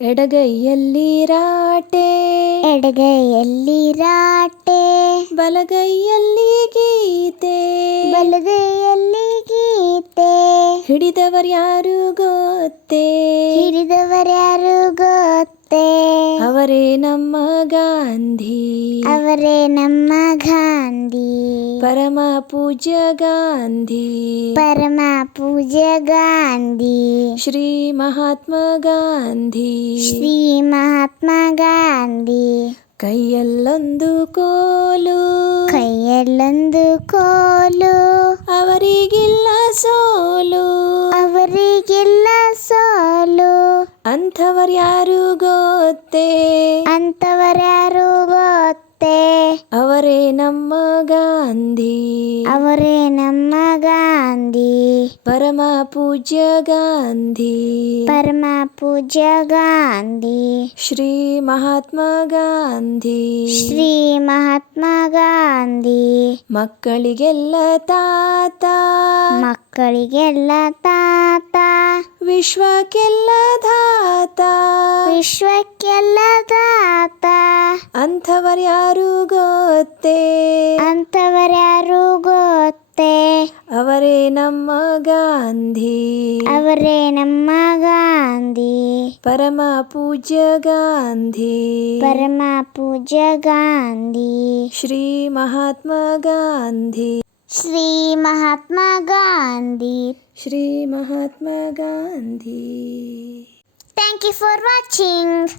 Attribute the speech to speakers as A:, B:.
A: ಎಡಗೈಯಲ್ಲಿ ರಾಟೆ.
B: ಎಡಗೈಯಲ್ಲಿ ರಾಟೆ.
A: ಬಲಗೈಯಲ್ಲಿ ಗೀತೆ.
B: ಬಲಗೈಯಲ್ಲಿ ಗೀತೆ.
A: ಹಿಡಿದವರ್ಯಾರು ಗೊತ್ತೇ.
B: ಹಿಡಿದವರ್ಯಾರು ಗೊತ್ತೇ.
A: ಅವರೇ ನಮ್ಮ ಗಾಂಧಿ
B: ಅವರೇ ನಮ್ಮ ಗಾಂಧಿ
A: ಪರಮ ಪೂಜ್ಯ ಗಾಂಧಿ
B: ಪರಮ ಪೂಜ್ಯ ಗಾಂಧಿ
A: ಶ್ರೀ ಮಹಾತ್ಮ ಗಾಂಧಿ
B: ಶ್ರೀ ಮಹಾತ್ಮ ಗಾಂಧಿ
A: ಕೈಯಲ್ಲೊಂದು ಕೋಲು
B: ಕೈಯಲ್ಲೊಂದು ಕೋಲು
A: ಅವರಿಗಿಲ್ಲ ಸೋಲು
B: ಅವರಿಗೆಲ್ಲ ಸೋಲು
A: ಅಂಥವರ್ಯಾರು ಗೊತ್ತೇ?
B: ಅಂಥವರ್ಯಾರು ಗೊತ್ತೇ?
A: ಅವರೇ ನಮ್ಮ ಗಾಂಧಿ.
B: ಅವರೇ ನಮ್ಮ ಗಾಂಧಿ.
A: ಪರಮ ಪೂಜ್ಯ ಗಾಂಧಿ.
B: ಪರಮ ಪೂಜ್ಯ ಗಾಂಧಿ.
A: ಶ್ರೀ ಮಹಾತ್ಮ ಗಾಂಧಿ.
B: ಶ್ರೀ ಮಹಾತ್ಮ ಗಾಂಧಿ.
A: ಮಕ್ಕಳಿಗೆಲ್ಲ ತಾತ.
B: ಮಕ್ಕಳಿಗೆಲ್ಲ ತಾತ.
A: ವಿಶ್ವಕ್ಕೆಲ್ಲ ಧಾತ
B: ವಿಶ್ವಕ್ಕೆಲ್ಲ ದಾತ.
A: ಅಂಥವರ್ಯಾರು ಗೊತ್ತೇ?
B: ಅಂಥವರ್ಯಾರು ಗೊತ್ತೇ?
A: ಅವರೇ ನಮ್ಮ ಗಾಂಧಿ.
B: ಅವರೇ ನಮ್ಮ ಗಾಂಧಿ.
A: ಪರಮ ಪೂಜ್ಯ ಗಾಂಧಿ.
B: ಪರಮ ಪೂಜ್ಯ Gandhi.
A: Shri Mahatma Gandhi.
B: Shri Mahatma Gandhi.
A: Shri Mahatma Gandhi.
B: Thank you for watching